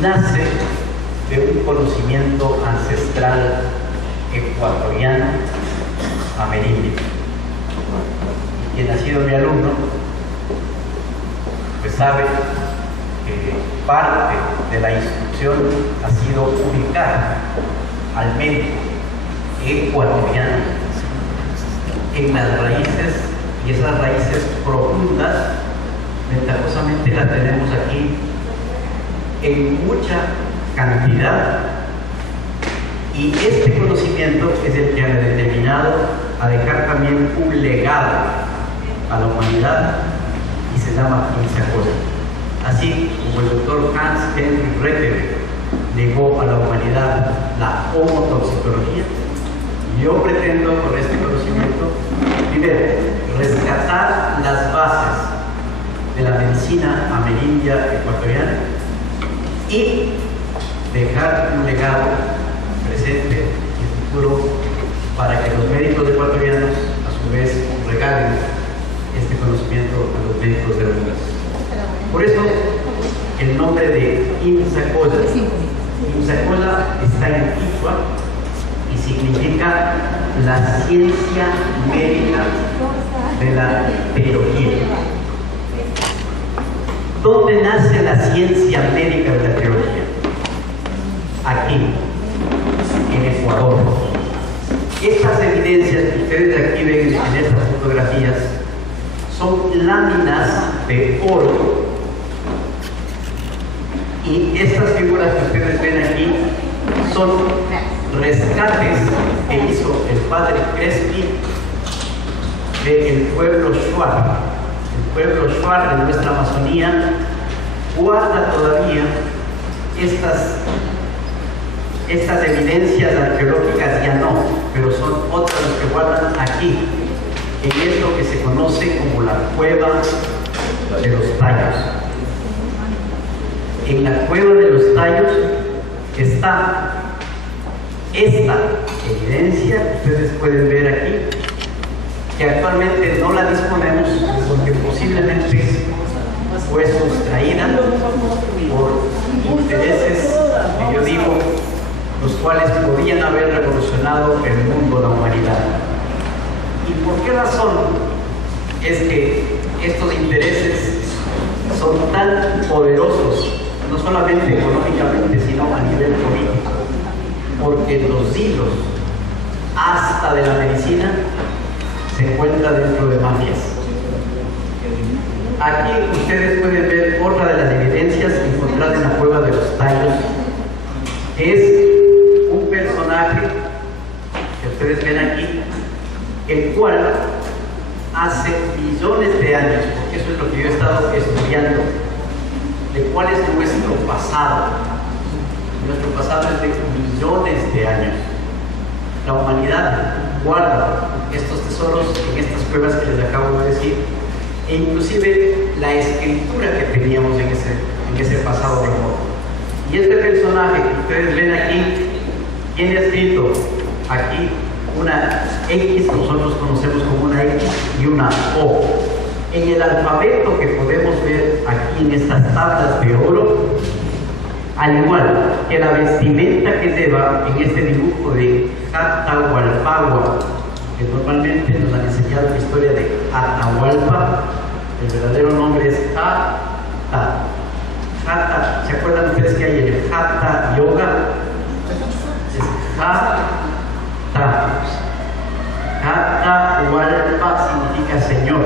nace de un conocimiento ancestral ecuatoriano amerindio. Quien ha sido mi alumno, pues sabe que parte de la instrucción ha sido ubicar al médico ecuatoriano en las raíces, y esas raíces profundas, ventajosamente las tenemos aquí en mucha cantidad, y este conocimiento es el que ha determinado a dejar también un legado a la humanidad y se llama Quimsacoatl. Así como el doctor Hans Henrik Recke legó a la humanidad la homotoxicología, yo pretendo con este conocimiento, primero, rescatar las bases de la medicina amerindia ecuatoriana y dejar un legado presente y futuro para que los médicos ecuatorianos a su vez regalen este conocimiento a los médicos del mundo. Por eso el nombre de Quimsacoatl. Quimsacoatl está en quichua y significa la ciencia médica de la teología. ¿Dónde nace la ciencia médica de la teología? Aquí, en Ecuador. Estas evidencias que ustedes aquí ven en estas fotografías son láminas de oro, y estas figuras que ustedes ven aquí son rescates que hizo el padre Crespi del pueblo Shuar. El pueblo Shuar de nuestra Amazonía guarda todavía estas evidencias arqueológicas, ya no, pero son otras que guardan aquí, en esto que se conoce como la cueva de los tallos. En la cueva de los tallos está esta evidencia que ustedes pueden ver aquí, que actualmente no la disponemos porque posiblemente fue sustraída por intereses que yo digo, los cuales podían haber revolucionado el mundo, la humanidad. ¿Y por qué razón es que estos intereses son tan poderosos, no solamente económicamente, sino a nivel político? Porque los hilos hasta de la medicina se encuentran dentro de mafias. Aquí ustedes pueden ver otra de las evidencias encontradas en la cueva de los tallos, que es un personaje que ustedes ven aquí, el cual hace millones de años, porque eso es lo que yo he estado estudiando, de cuál es nuestro pasado. Nuestro pasado es de millones de años. La humanidad guarda estos tesoros en estas cuevas que les acabo de decir, e inclusive la escritura que teníamos en ese pasado remoto. Y este personaje que ustedes ven aquí tiene escrito aquí una X, nosotros conocemos como una X y una O. En el alfabeto que podemos ver aquí en estas tablas de oro, al igual que la vestimenta que lleva en este dibujo de Atahualpa, que normalmente nos han enseñado la historia de Atahualpa, el verdadero nombre es Hatha. Hatha, ¿se acuerdan ustedes que hay el Hatha Yoga? Es Hatha. Atahualpa significa Señor.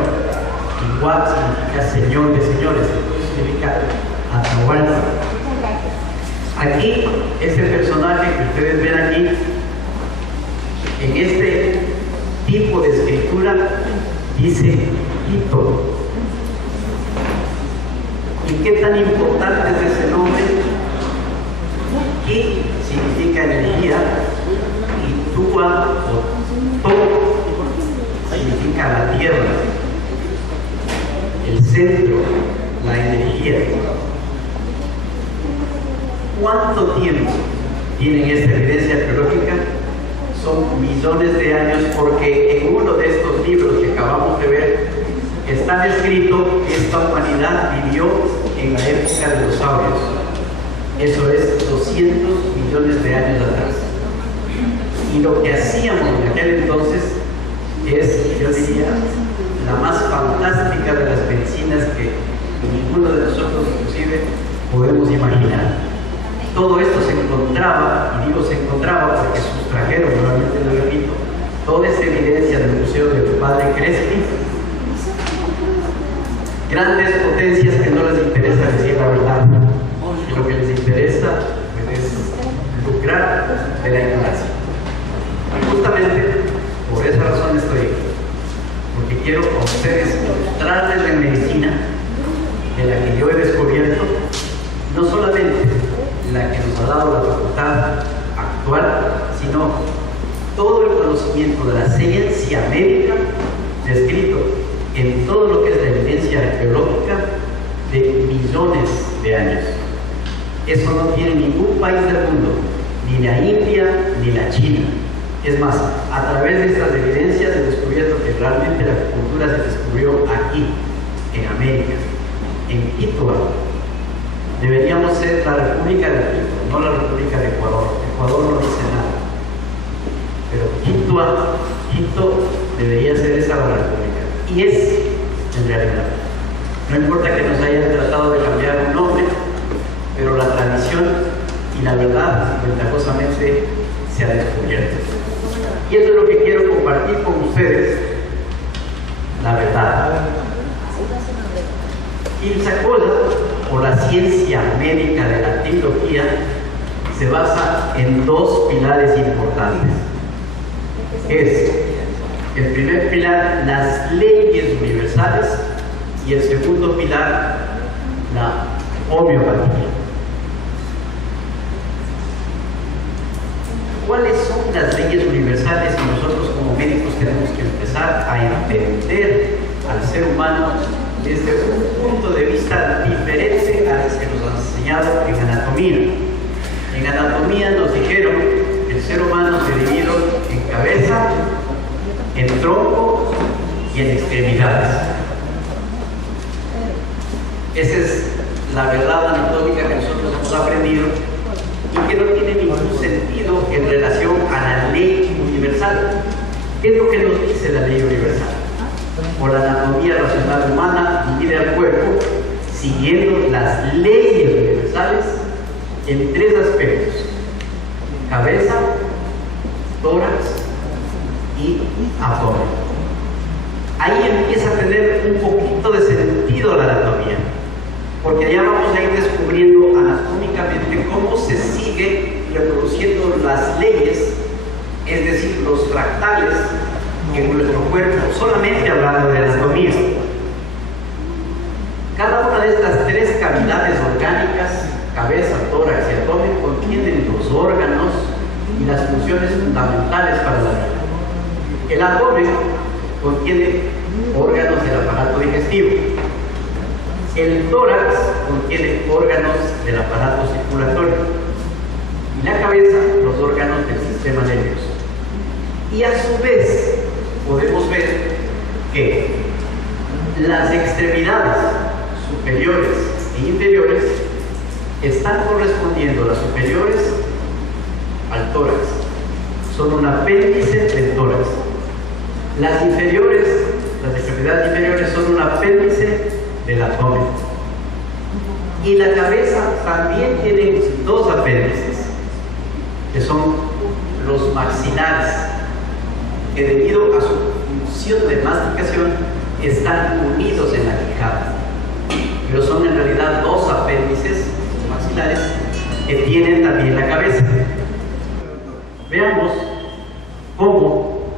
Igual significa Señor de señores, significa Atahualpa. Aquí, este personaje que ustedes ven aquí, en este tipo de escritura, dice Quito. ¿Y qué tan importante es ese nombre? Ki significa energía y Tua o To significa la tierra, el centro, la energía. ¿Cuánto tiempo tienen esta evidencia arqueológica? Son millones de años, porque en uno de estos libros que acabamos de ver está escrito que esta humanidad vivió en la época de los saurios. Eso es 200 millones de años atrás. Y lo que hacíamos en aquel entonces es, yo diría, la más fantástica de las medicinas que ninguno de nosotros inclusive podemos imaginar. Todo esto se encontraba, y digo se encontraba porque sustrajeron, nuevamente lo repito, toda esa evidencia del museo del padre Crespi. Grandes potencias que no les interesa decir la verdad, que lo que les interesa pues, es lucrar de la ignorancia. Y justamente por esa razón estoy aquí, porque quiero a ustedes mostrarles la medicina de la que yo he descubierto, no solamente la que nos ha dado la facultad actual, sino todo el conocimiento de la ciencia médica descrito en todo lo que es la evidencia arqueológica de millones de años. Eso no tiene ningún país del mundo, ni la India ni la China. Es más, a través de estas evidencias he descubierto que realmente la acupuntura se descubrió aquí, en América, en Quito. Deberíamos ser la República de Quito, no la República de Ecuador. Ecuador no dice nada. Pero Quito debería ser esa la República. Y es, en realidad. No importa que nos hayan tratado de cambiar un nombre, pero la tradición y la verdad ventajosamente se ha descubierto. Y eso es lo que quiero compartir con ustedes, la verdad. Il Sacola, o la ciencia médica de la trilogía, se basa en dos pilares importantes. Es el primer pilar, las leyes universales, y el segundo pilar, la homeopatía. ¿Cuáles son las leyes universales? Y nosotros como médicos tenemos que empezar a entender al ser humano desde un punto de vista diferente al que nos han enseñado en anatomía. En anatomía nos dijeron que el ser humano se divide en cabeza, en tronco y en extremidades. Esa es la verdad anatómica que nosotros hemos aprendido y que no tiene ningún sentido en relación a la ley universal. ¿Qué es lo que nos dice la ley universal? Por la anatomía racional humana divide al cuerpo siguiendo las leyes universales en tres aspectos: cabeza, tórax y abdomen. Ahí empieza a tener un poquito de sentido la anatomía, porque ya vamos a ir descubriendo anatómicamente cómo se sigue reproduciendo las leyes, es decir, los fractales en nuestro cuerpo, solamente hablando de anatomía. Cada una de estas tres cavidades orgánicas, cabeza, tórax y abdomen, contienen los órganos y las funciones fundamentales para la vida. El abdomen contiene órganos del aparato digestivo. El tórax contiene órganos del aparato circulatorio. Y la cabeza, los órganos del sistema nervioso. Y a su vez, podemos ver que las extremidades superiores e inferiores están correspondiendo, las superiores al tórax, son un apéndice del tórax. Las inferiores, las extremidades inferiores son un apéndice del abdomen. Y la cabeza también tiene dos apéndices, que son los maxilares, que debido a su función de masticación están unidos en la quijada, pero son en realidad dos apéndices maxilares que tienen también la cabeza. Veamos cómo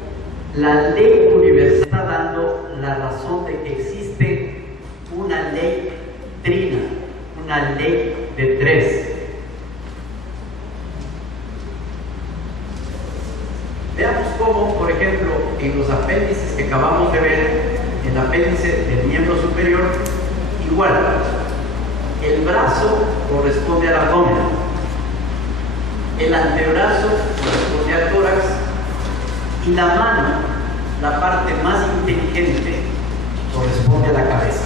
la ley universal está dando la razón de que existe una ley trina, una ley de tres. Veamos cómo, por ejemplo, en los apéndices que acabamos de ver, el apéndice del miembro superior, igual, el brazo corresponde al abdomen, el antebrazo corresponde al tórax y la mano, la parte más inteligente, corresponde a la cabeza.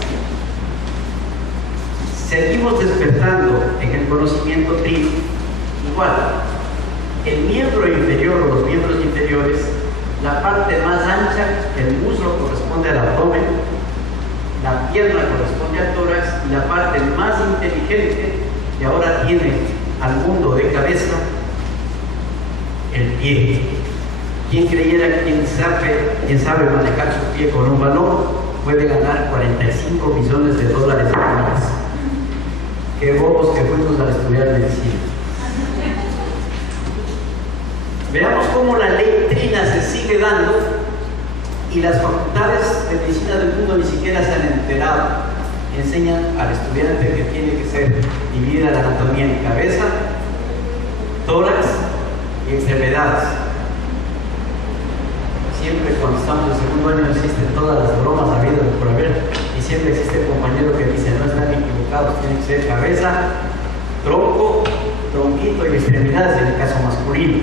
Seguimos despertando en el conocimiento visual. El miembro inferior o los miembros inferiores, la parte más ancha, el muslo corresponde al abdomen, la pierna corresponde al tórax y la parte más inteligente que ahora tiene al mundo de cabeza, el pie. Quien creyera que quien sabe manejar su pie con un balón puede ganar 45 millones de dólares al mes. Qué bobos que fuimos a estudiar medicina. Veamos cómo la doctrina se sigue dando y las facultades de medicina del mundo ni siquiera se han enterado. Enseñan al estudiante que tiene que ser dividida la anatomía en cabeza, tórax y extremidades. Siempre cuando estamos en segundo año existen todas las bromas habidas por haber, y siempre existe el compañero que dice no están equivocados, tiene que ser cabeza, tronco, tronquito y extremidades en el caso masculino.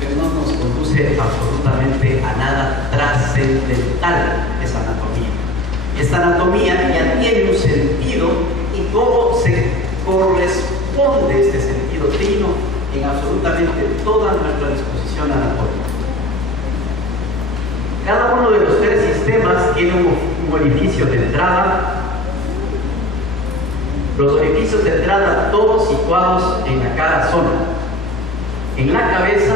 Pero no nos conduce absolutamente a nada trascendental esa anatomía. Esta anatomía ya tiene un sentido y cómo se corresponde este sentido trino en absolutamente toda nuestra disposición anatómica. Cada uno de los tres sistemas tiene un orificio de entrada. Los orificios de entrada todos situados en cada zona. En la cabeza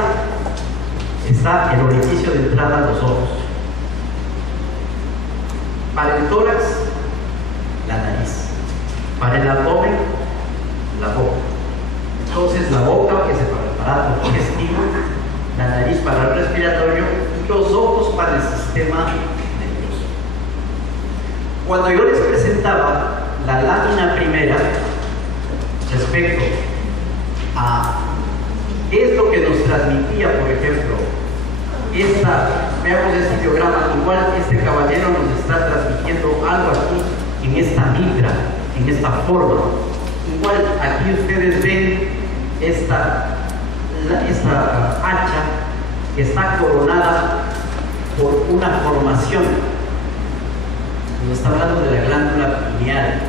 está el orificio de entrada a los ojos. Para el tórax, la nariz. Para el abdomen, la boca. Entonces la boca, que es el aparato digestivo, la nariz para el respiratorio y los ojos para el sistema nervioso. Cuando yo les presentaba la lámina primera respecto a qué es lo que nos transmitía, por ejemplo, veamos este diagrama, igual este caballero nos está transmitiendo algo aquí en esta mitra, en esta forma. Igual aquí ustedes ven esta hacha que está coronada por una formación. Nos está hablando de la glándula pineal.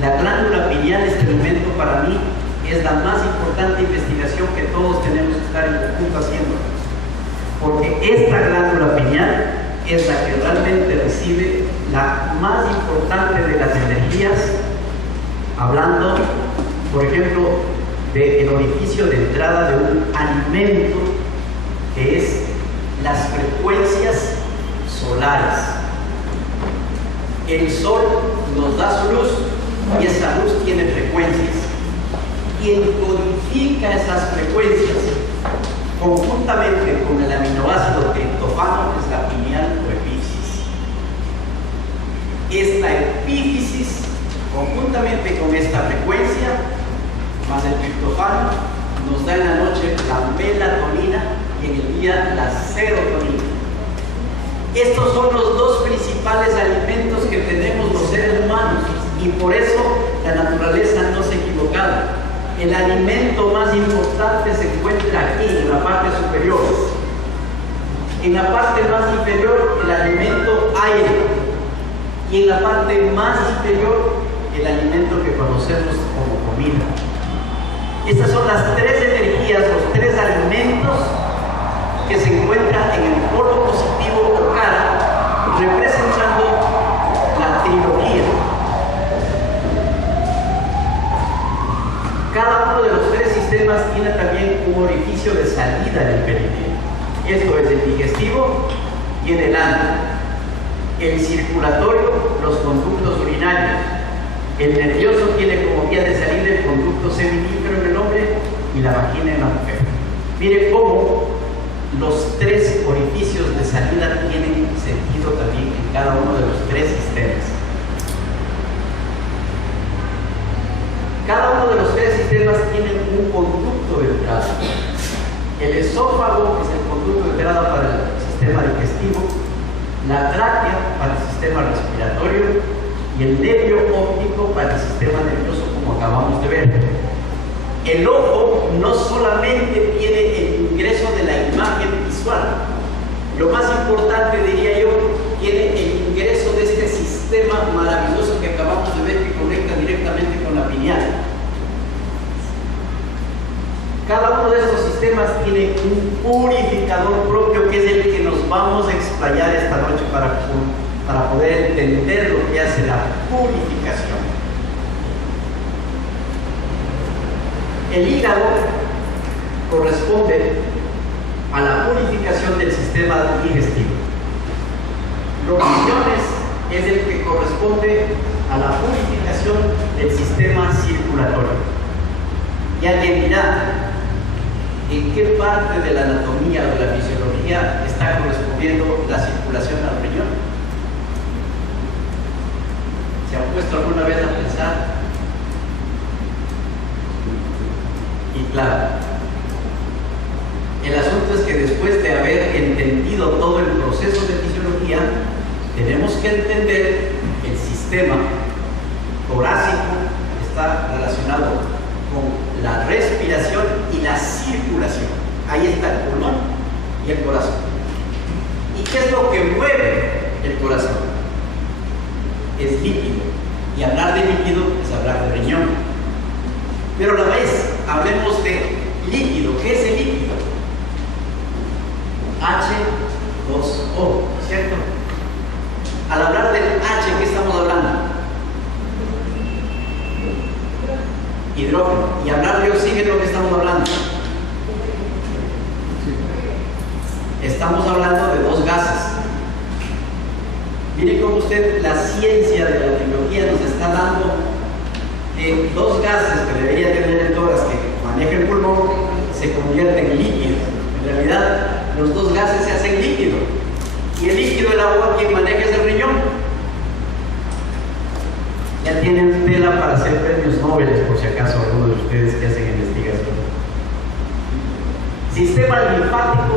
La glándula pineal, este momento para mí, es la más importante investigación que todos tenemos que estar en conjunto haciendo. Porque esta glándula pineal es la que realmente recibe la más importante de las energías, hablando, por ejemplo, del orificio de entrada de un alimento, que es las frecuencias solares. El sol nos da su luz y esa luz tiene frecuencias. Quien codifica esas frecuencias conjuntamente con el aminoácido triptófano es la pineal o epífisis. Esta epífisis, conjuntamente con esta frecuencia, más el triptófano, nos da en la noche la melatonina y en el día la serotonina. Estos son los dos principales alimentos que tenemos los seres humanos y por eso la naturaleza no se ha equivocado. El alimento más importante se encuentra aquí, en la parte superior. En la parte más inferior, el alimento aire. Y en la parte más inferior, el alimento que conocemos como comida. Estas son las tres energías, los tres alimentos que se encuentran en el polo positivo o cara, representando la trilogía. Cada uno de los tres sistemas tiene también un orificio de salida del perineo. Esto es el digestivo y el ano. El circulatorio, los conductos urinarios. El nervioso tiene como vía de salida el conducto seminífero en el hombre y la vagina en la mujer. Mire cómo los tres orificios de salida tienen sentido también en cada uno de los tres sistemas. Cada uno de los tres sistemas tiene un conducto de entrada. El esófago es el conducto de entrada para el sistema digestivo, la tráquea para el sistema respiratorio y el nervio óptico para el sistema nervioso, como acabamos de ver. El ojo no solamente tiene el ingreso de la imagen visual, lo más importante, diría yo, tiene el ingreso de este sistema maravilloso que acabamos de ver que conecta directamente con la pineal. sistemas tiene un purificador propio, que es el que nos vamos a explayar esta noche para poder entender lo que hace la purificación. El hígado corresponde a la purificación del sistema digestivo. Los riñones es el que corresponde a la purificación del sistema circulatorio. Y alguien dirá, ¿en qué parte de la anatomía o de la fisiología está correspondiendo la circulación al riñón? ¿Se han puesto alguna vez a pensar? Y claro, el asunto es que después de haber entendido todo el proceso de fisiología, tenemos que entender que el sistema torácico está relacionado con la respiración y la circulación. Ahí está el pulmón y el corazón. ¿Y qué es lo que mueve el corazón? Es líquido. Y hablar de líquido es hablar de riñón. Pero a la vez, hablemos de líquido. ¿Qué es el líquido? H2O, ¿cierto? Al hablar del H, ¿qué estamos hablando? Hidrógeno. Y hablar de oxígeno, ¿qué estamos hablando? Estamos hablando de dos gases. Mire cómo usted, la ciencia de la biología nos está dando que dos gases que debería tener el tórax que maneja el pulmón se convierten en líquidos. En realidad, los dos gases se hacen líquido. Y el líquido, el agua, quien maneja es el riñón. Ya tienen tela para hacer premios Nobel, por si acaso alguno de ustedes que hacen investigación. Sistema linfático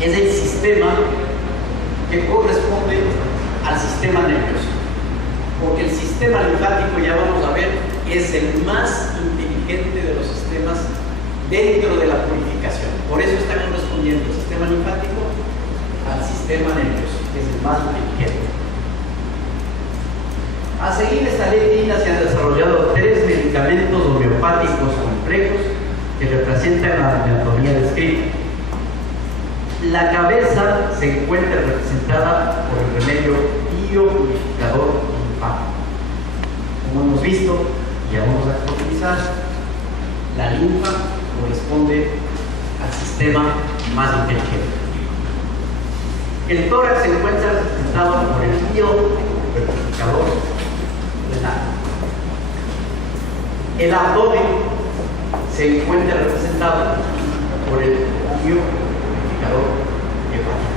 es el sistema que corresponde al sistema nervioso. Porque el sistema linfático, ya vamos a ver, es el más inteligente de los sistemas dentro de la purificación. Por eso está correspondiendo el sistema linfático al sistema nervioso, que es el más inteligente. A seguir esta letrina se han desarrollado 3 medicamentos homeopáticos complejos que representan la anatomía descrita. La cabeza se encuentra representada por el remedio biopurificador linfático. Como hemos visto, ya vamos a profundizar, la linfa corresponde al sistema más inteligente. El tórax se encuentra representado por el biopurificador renal. El abdomen se encuentra representado por el biopurificador hepático.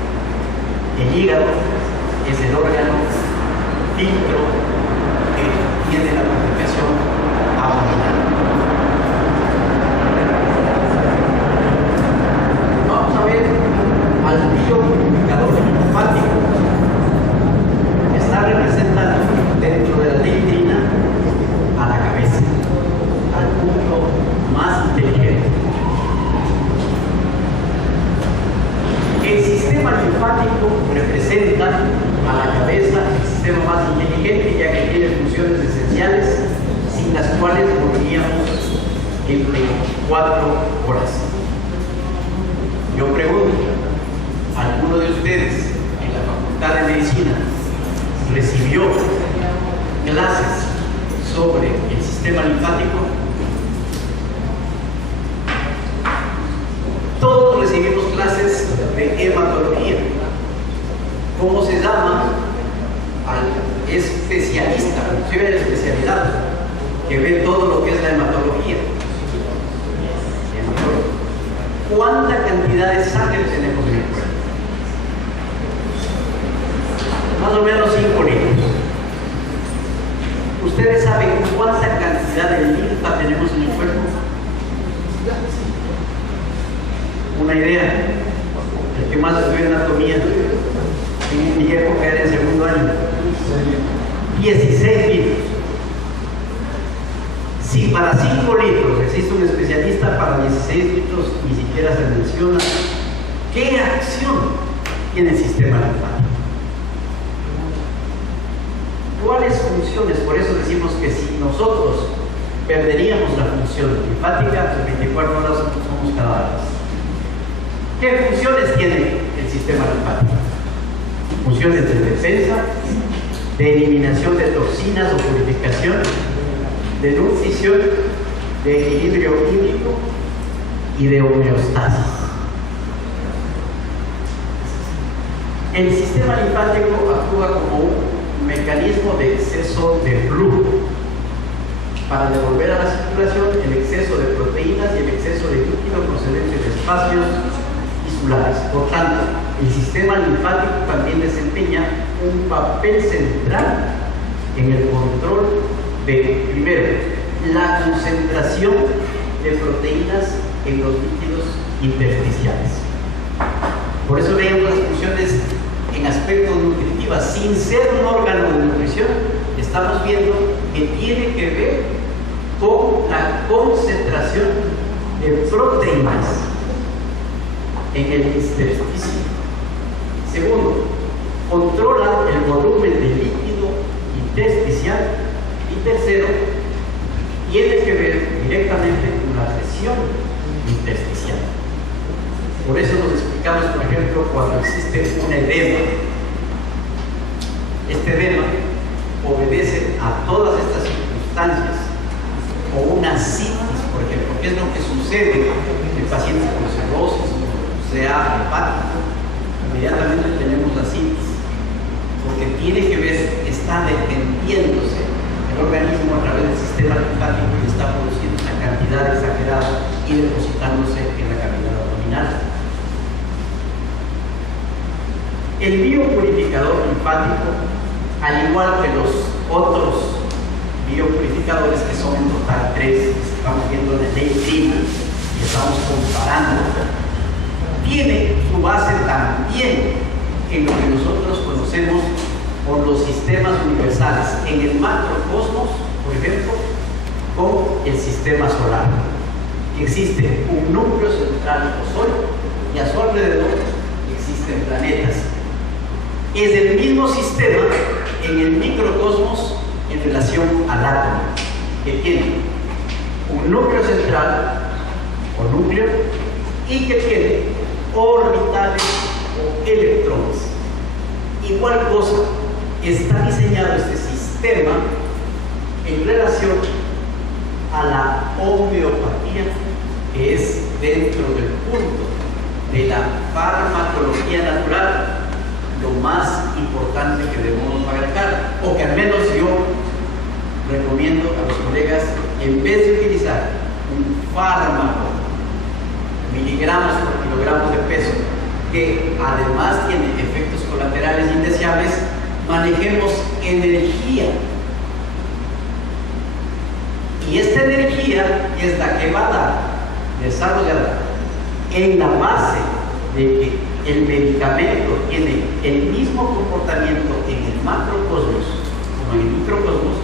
El hígado es el órgano filtro que tiene la purificación abdominal. Vamos a ver al biopurificador linfático, que está representado dentro de la letrina a la cabeza, al punto más inteligente. El sistema linfático representa a la cabeza el sistema más inteligente, ya que tiene funciones esenciales sin las cuales moriríamos en 24 horas. Yo pregunto, ¿alguno de ustedes en la Facultad de Medicina recibió clases sobre el sistema linfático? Todos recibimos clases de hematología. ¿Cómo se llama al especialista, inclusive la especialidad, que ve todo lo que es la hematología? ¿Cuánta cantidad de sangre tenemos en el cuerpo? Más o menos 5 litros. ¿Ustedes saben cuánta cantidad de linfa tenemos en el cuerpo? Una idea. El que más estudia anatomía en mi época era en segundo año. 16 litros. Si para 5 litros existe un especialista, para 16 litros ni siquiera se menciona qué acción tiene el sistema linfático. ¿Cuáles funciones? Por eso decimos que si nosotros perderíamos la función linfática, en 24 horas somos somos cada vez. ¿Qué funciones tiene el sistema linfático? Funciones de defensa, de eliminación de toxinas o purificación, de nutrición, de equilibrio hídrico y de homeostasis. El sistema linfático actúa como un mecanismo de exceso de flujo para devolver a la circulación el exceso de proteínas y el exceso de líquido procedente de espacios tisulares. Por tanto, el sistema linfático también desempeña un papel central en el control de, primero, la concentración de proteínas en los líquidos intersticiales. Por eso veíamos las funciones en aspectos nutritivos. Sin ser un órgano de nutrición, estamos viendo que tiene que ver con la concentración de proteínas en el intersticio. Segundo, controla el volumen de líquido intersticial. Y tercero, tiene que ver directamente con la presión intersticial. Por eso nos explicamos, por ejemplo, cuando existe un edema. Este edema obedece a todas estas circunstancias, o una citis, por ejemplo, que es lo que sucede en pacientes con cirrosis, sea hepático. Inmediatamente tenemos la citis, porque tiene que ver, está defendiéndose el organismo a través del sistema linfático y está produciendo una cantidad exagerada y depositándose en la cavidad abdominal. El biopurificador linfático, al igual que los otros biopurificadores, que son en total 3, estamos viendo en la ley prima y estamos comparando, tiene su base también en lo que nosotros conocemos por los sistemas universales, en el macrocosmos, por ejemplo, con el sistema solar. Existe un núcleo central o sol y a su alrededor existen planetas. Es el mismo sistema en el microcosmos en relación al átomo, que tiene un núcleo central o núcleo y que tiene orbitales o electrones. Igual cosa, está diseñado este sistema en relación a la homeopatía, que es dentro del punto de la farmacología natural lo más importante que debemos manejar, o que al menos yo recomiendo a los colegas, en vez de utilizar un fármaco, miligramos por kilogramos de peso, que además tiene efectos colaterales indeseables, manejemos energía. Y esta energía es la que va a dar, desarrollar en la base de que el medicamento tiene el mismo comportamiento en el macrocosmos como en el microcosmos,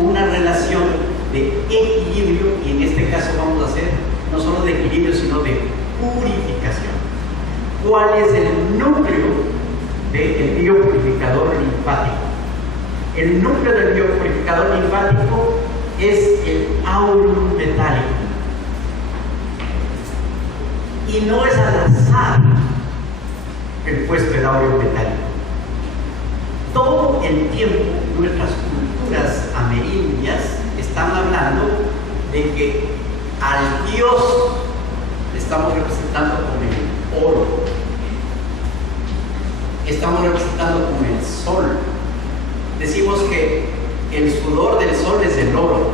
una relación de equilibrio, y en este caso vamos a hacer no solo de equilibrio, sino de purificación. ¿Cuál es el núcleo del biopurificador linfático? El núcleo del biopurificador linfático es el aurum metálico. Y no es al azar el puesto del aurum metálico. Todo el tiempo nuestras culturas amerindias están hablando de que al Dios le estamos representando con el oro, estamos representando con el sol. Decimos que el sudor del sol es el oro.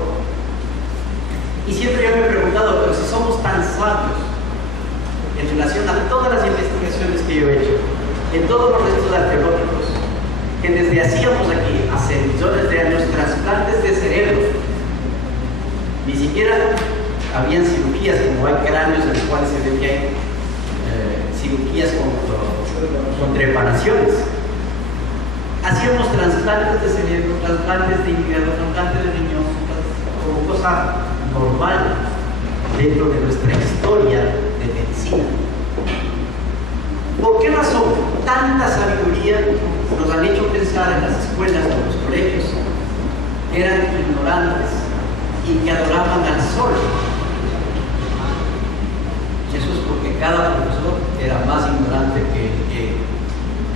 Y siempre yo me he preguntado, pero si somos tan sabios en relación a todas las investigaciones que yo he hecho, en todos los restos arqueológicos, que desde hacíamos aquí hace millones de años trasplantes de cerebro, ni siquiera habían cirugías como hay cráneos en los cuales se ve que hay cirugías con trepanaciones. Hacíamos trasplantes de cerebro, trasplantes de hígado, trasplantes de riñón, como cosa normal dentro de nuestra historia de medicina. ¿Por qué razón tanta sabiduría nos han hecho pensar en las escuelas o los colegios que eran ignorantes y que adoraban al sol? Eso es porque cada profesor era más ignorante que el que,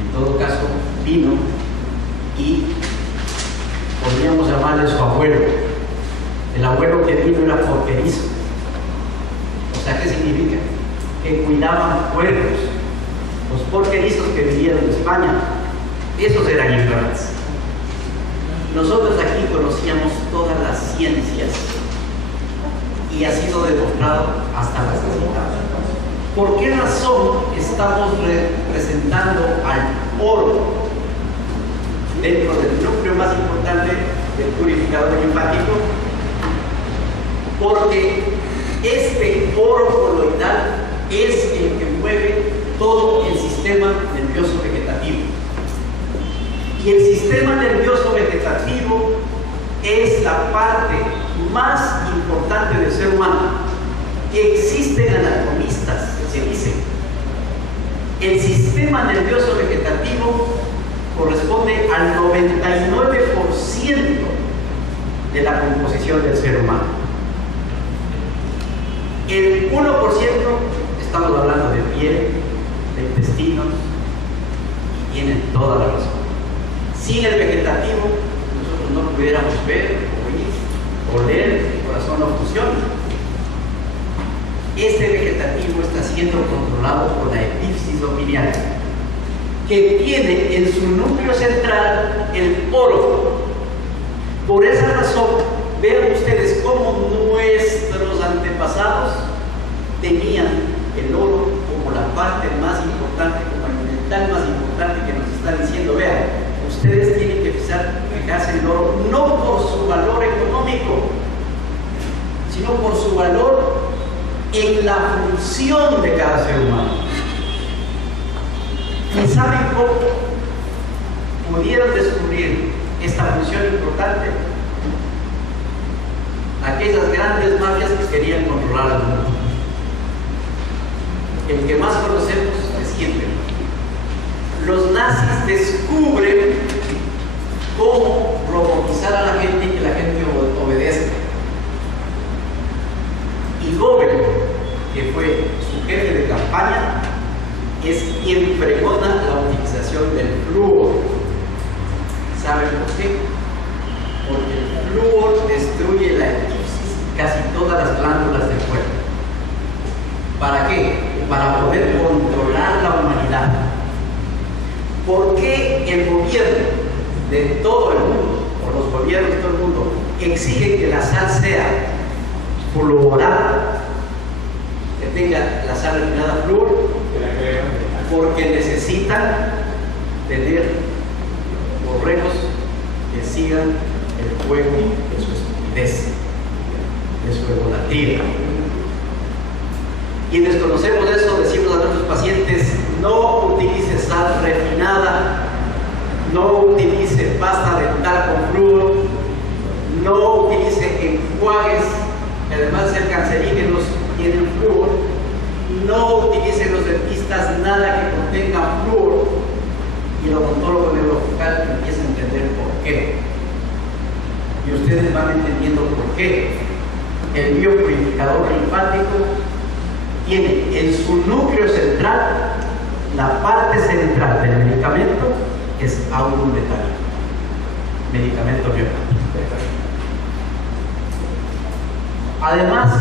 en todo caso, vino y podríamos llamarle su abuelo. El abuelo que vino era porquerizo. O sea, ¿qué significa? Que cuidaban pueblos. Los porquerizos que vivían en España, esos eran ignorantes. Nosotros aquí conocíamos todas las ciencias y ha sido demostrado hasta la saciedad. ¿Por qué razón estamos representando al oro dentro del núcleo más importante del purificador linfático? Porque este oro coloidal es el que mueve todo el sistema nervioso vegetativo. Y el sistema nervioso vegetativo es la parte más importante del ser humano. Existen anatomistas que se dicen el sistema nervioso vegetativo corresponde al 99% de la composición del ser humano. El 1%, estamos hablando de piel, de intestinos, y tienen toda la razón. Sin el vegetativo, nosotros no pudiéramos ver, oír, oler, el corazón no funciona. Este vegetativo está siendo controlado por la epífisis dominial, que tiene en su núcleo central el oro. Por esa razón, vean ustedes cómo nuestros antepasados tenían el oro como la parte más importante, como el metal más importante, que nos está diciendo, vean, ustedes tienen que fijarse en el oro no por su valor económico, sino por su valor en la función de cada ser humano. ¿Y saben cómo pudieron descubrir esta función importante? Aquellas grandes mafias que querían controlar al mundo. El que más conocemos es Hitler. Los nazis descubren cómo robotizar a la gente y que la gente obedezca. Y Goebbels, que fue su jefe de campaña, es quien pregona la utilización del flúor. ¿Saben por qué? Porque el flúor destruye la epífisis y casi todas las glándulas del cuerpo. ¿Para qué? Para poder controlar la humanidad. ¿Por qué el gobierno de todo el mundo, o los gobiernos de todo el mundo, exigen que la sal sea fluorada, que tenga la sal refinada flúor? Porque necesitan tener borregos que sigan el juego de su estupidez, de su egolatría. Y desconocemos eso, decimos a nuestros pacientes: no utilice sal refinada, no utilice pasta dental con flúor, no utilice enjuagues que además de ser cancerígenos tienen flúor, no utilicen los dentistas nada que contenga flúor. Y el odontólogo neurofocal empieza a entender por qué. Y ustedes van entendiendo por qué. El biopurificador linfático tiene en su núcleo central la parte central del medicamento, que es ácido metálico, medicamento biopático. Además,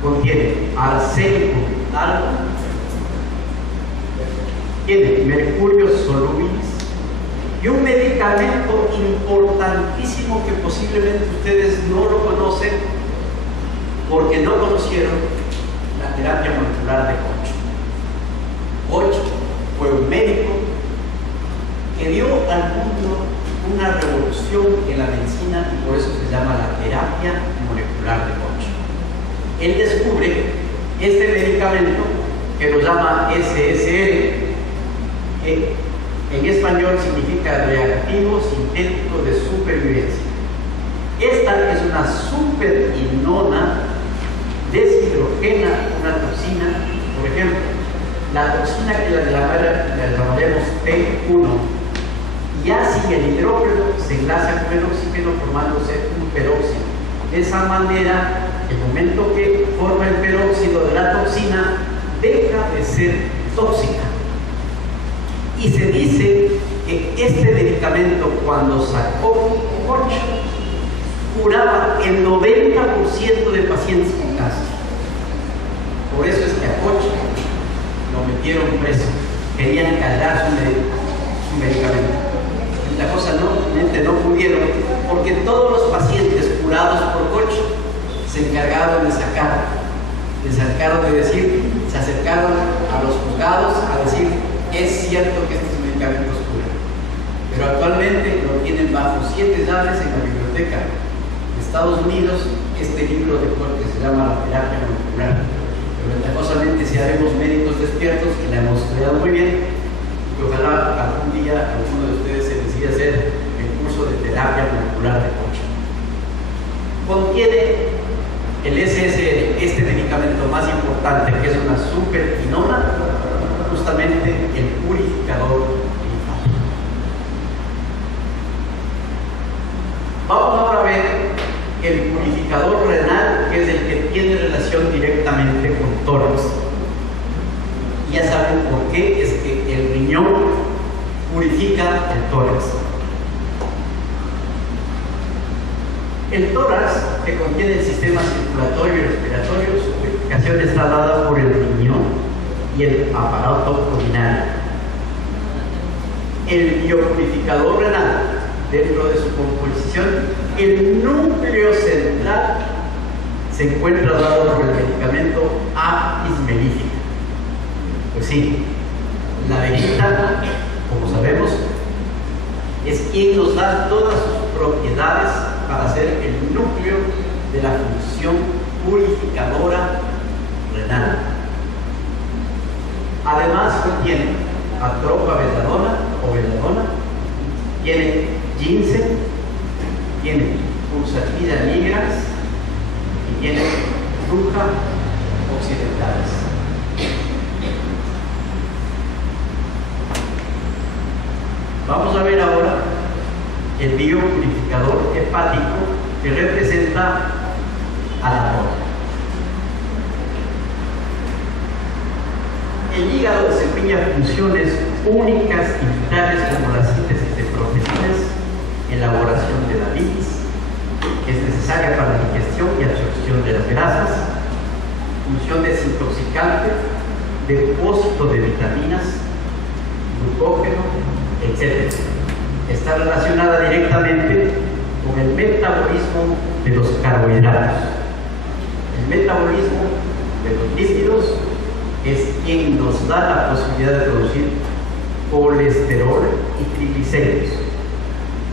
contiene arsénico algo, tiene mercurio solubilis y un medicamento importantísimo que posiblemente ustedes no lo conocen porque no conocieron la terapia molecular de Koch. Koch fue un médico que dio al mundo una revolución en la medicina y por eso se llama la terapia molecular de Koch. Él descubre este medicamento que lo llama SSR, que en español significa reactivo sintético de supervivencia. Esta es una superinona, deshidrogena una toxina. Por ejemplo, la toxina que la llamaremos T1 ya sin el hidrógeno se enlaza con el oxígeno formándose un peróxido. De esa manera, el momento que forma el peróxido de la toxina, deja de ser tóxica. Y se dice que este medicamento, cuando sacó Koch, curaba el 90% de pacientes con cáncer. Por eso es que a Koch lo metieron preso. Querían cargar su medicamento. La cosa no pudieron, porque todos los pacientes curados por Koch se encargaron de sacar. Les sacaron de decir, se acercaron a los juzgados a decir, es cierto que estos medicamentos curan. Pero actualmente lo tienen bajo 7 llaves en la biblioteca de Estados Unidos, este libro de Koch que se llama La terapia molecular. Pero ventajosamente, si haremos médicos despiertos, que la hemos estudiado muy bien, y ojalá algún día alguno de ustedes se decida hacer el curso de terapia molecular de Koch. Contiene el SSR, este medicamento más importante, que es una superquinona, justamente el purificador linfático. Vamos ahora a ver el purificador renal, que es el que tiene relación directamente con tórax. Ya saben por qué es que el riñón purifica el tórax. El tórax, que contiene el sistema circulatorio y respiratorio, su purificación está dada por el riñón y el aparato urinario. El biopurificador renal, dentro de su composición, el núcleo central se encuentra dado por el medicamento A-ismelífica. Pues sí, la bebida, como sabemos, es quien nos da todas sus propiedades para ser el núcleo de la función purificadora renal. Además contiene atropa belladona o belladona, tiene ginseng, tiene pulsatilla nigrans y tiene bruja occidentalis. Vamos a ver ahora el biopurificador hepático, que representa a la roca. El hígado desempeña funciones únicas y vitales como la síntesis de proteínas, elaboración de la bilis, que es necesaria para la digestión y absorción de las grasas, función desintoxicante, depósito de vitaminas, glucógeno, etc. Está relacionada directamente con el metabolismo de los carbohidratos. El metabolismo de los lípidos es quien nos da la posibilidad de producir colesterol y triglicéridos.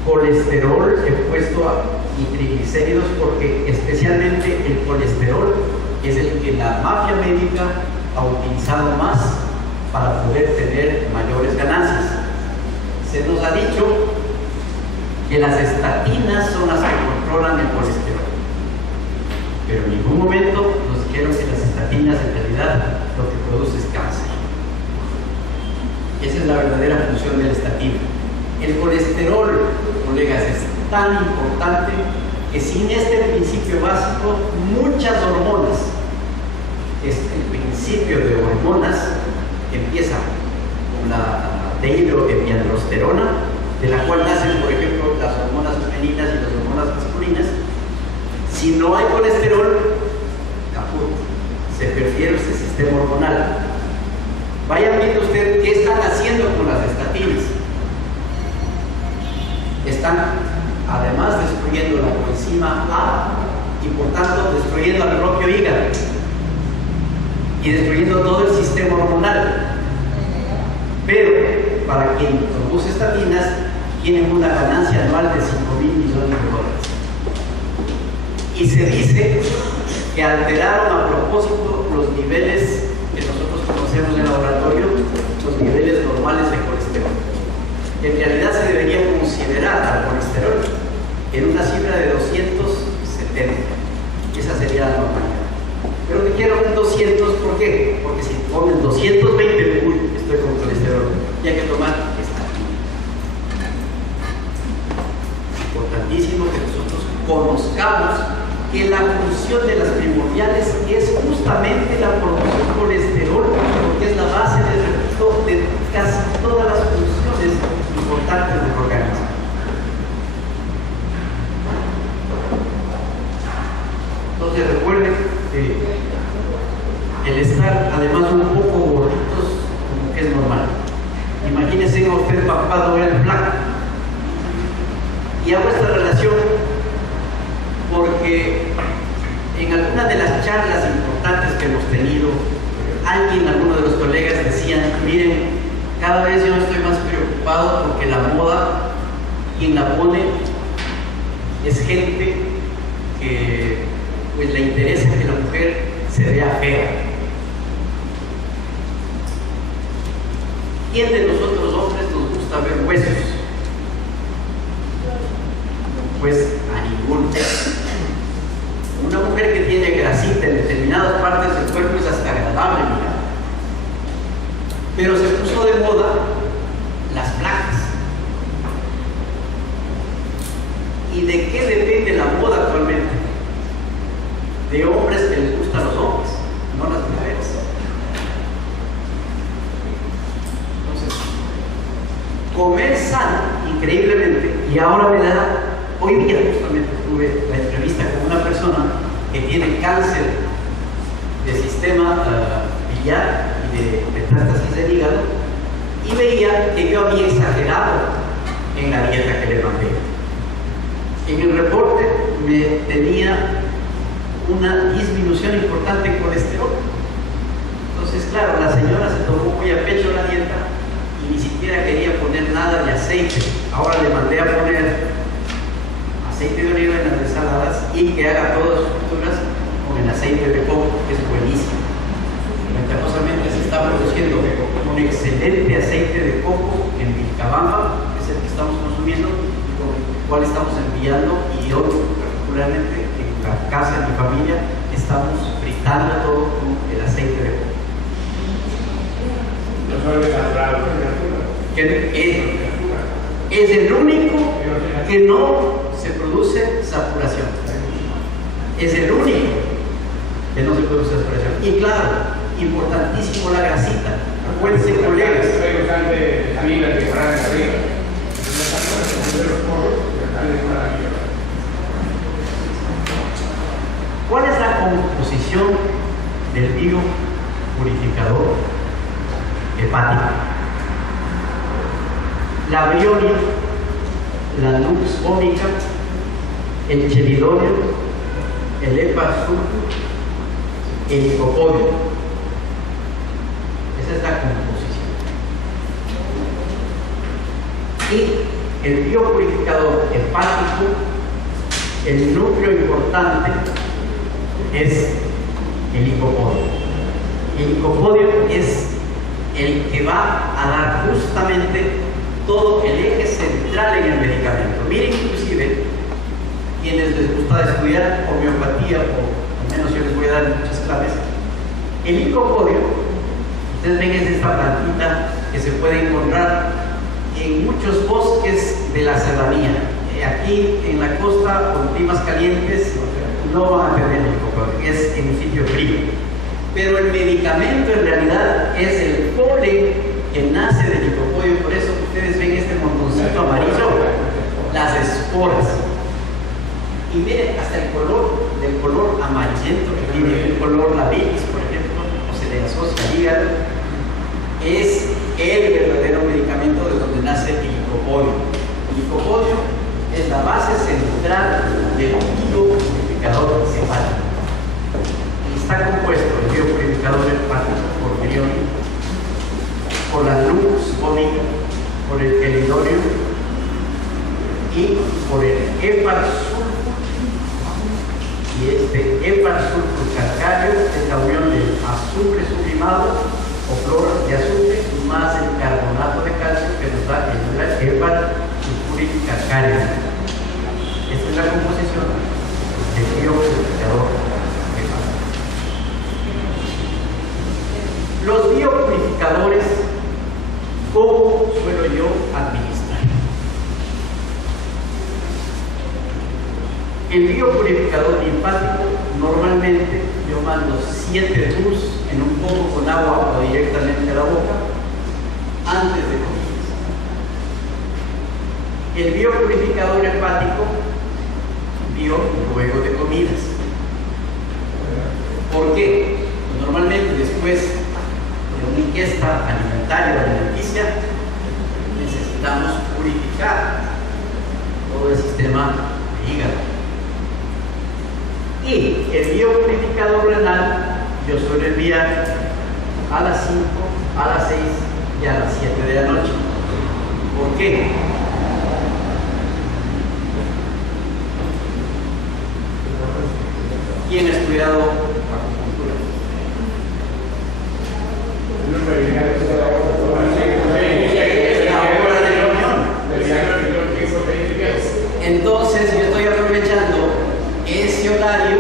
Colesterol he puesto y triglicéridos porque especialmente el colesterol es el que la mafia médica ha utilizado más para poder tener mayores ganancias. Se nos ha dicho que las estatinas son las que controlan el colesterol, pero en ningún momento nos dijeron que las estatinas en realidad lo que produce es cáncer. Esa es la verdadera función de la estatina. El colesterol, colegas, es tan importante que sin este principio básico, muchas hormonas, el principio de hormonas empieza con la dihidroepiandrosterona, de la cual nacen, por ejemplo, las hormonas femeninas y las hormonas masculinas. Si no hay colesterol, caput, se perdió ese sistema hormonal. Vayan viendo ustedes qué están haciendo con las estatinas. Están además destruyendo la coenzima A y por tanto destruyendo al propio hígado y destruyendo todo el sistema hormonal. Pero para quien produce estatinas tienen una ganancia anual de $5,000 millones. Y se dice que alteraron a propósito los niveles que nosotros conocemos en el laboratorio, los niveles normales de colesterol. En realidad se debería considerar al colesterol en una cifra de 270. Esa sería la normalidad. Pero dijeron 200, ¿por qué? Porque si ponen 220, uy, estoy con colesterol, y hay que tomar estatina. Importantísimo que nosotros conozcamos que la función de las primordiales es justamente la producción de colesterol, porque es la base de casi todas las funciones importantes del organismo. Entonces recuerden que el estar además un poco gorditos como que es normal. Imagínense a usted papado el flaco. Y hago esta relación porque en alguna de las charlas importantes que hemos tenido, alguno de los colegas decían, miren, cada vez yo estoy más preocupado porque la moda, quien la pone es gente que pues le interesa que la mujer se vea fea. ¿Quién de nosotros hombres nos gusta ver huesos? Pues a ninguno. Una mujer que tiene grasita en determinadas partes del cuerpo es hasta agradable mirar. Pero se puso de moda las placas. ¿Y de qué depende la moda actualmente? De hombres que les gustan los hombres, no las mujeres. Entonces, comer sano, increíblemente, y ahora me da. Hoy día justamente tuve la entrevista con una persona que tiene cáncer de sistema biliar y de metástasis del hígado, y veía que yo había exagerado en la dieta que le mandé. En el reporte me tenía una disminución importante en colesterol. Entonces, claro, la señora se tomó muy a pecho la dieta y ni siquiera quería poner nada de aceite. Ahora le mandé a poner aceite de oliva en las ensaladas y que haga todas sus frituras con el aceite de coco, que es buenísimo. Ventajosamente se está produciendo un excelente aceite de coco en Vilcabamba, que es el que estamos consumiendo y con el cual estamos enviando, y hoy particularmente en la casa de mi familia estamos fritando todo con el aceite de coco. Que es el único que no se produce saturación. Es el único que no se produce saturación. Y claro, importantísimo la grasita. Acuérdense, colegas. ¿Cuál es la composición del biopurificador hepático? La brionia, la nux vomica, el chelidonio, el hepasulfuro, el licopodio. Esa es la composición. Y el biopurificador hepático, el núcleo importante es el licopodio. El licopodio es el que va a dar justamente todo el eje central en el medicamento. Miren, inclusive, quienes les gusta estudiar homeopatía, o al menos yo les voy a dar muchas claves, el licopodio, ustedes ven, es esta plantita que se puede encontrar en muchos bosques de la serranía. Aquí en la costa, con climas calientes, no van a tener el licopodio, es en un sitio frío. Pero el medicamento en realidad es el polen que nace del licopodio. Por eso ustedes ven este montoncito amarillo, las esporas. Y miren, hasta el color, del color amarillento que tiene, el color la bilis, por ejemplo, o se le asocia al hígado, es el verdadero medicamento de donde nace el licopodio. El licopodio es la base central del biopurificador hepático. Y está compuesto el biopurificador hepático por brionia, por la nux vomica, por el chelidonio y por el hepasulfuro. Y este hepasulfuro calcáreo es la unión del azufre sublimado o cloro de azufre más el carbonato de calcio que nos da el hepasulfúrico calcáreo. Esta es la composición del biopurificador hepático. Los biopurificadores, ¿cómo suelo yo administrar? El biopurificador linfático, normalmente yo mando 7 pus en un poco con agua o directamente a la boca antes de comidas. El biopurificador hepático, luego de comidas. ¿Por qué? Pues normalmente después de una ingesta alimentaria o alimenticia necesitamos purificar todo el sistema de hígado. Y el biopurificador renal yo suelo enviar a las 5, a las 6 y a las 7 de la noche. ¿Por qué? ¿Quién ha estudiado acupuntura? Entonces yo estoy aprovechando ese horario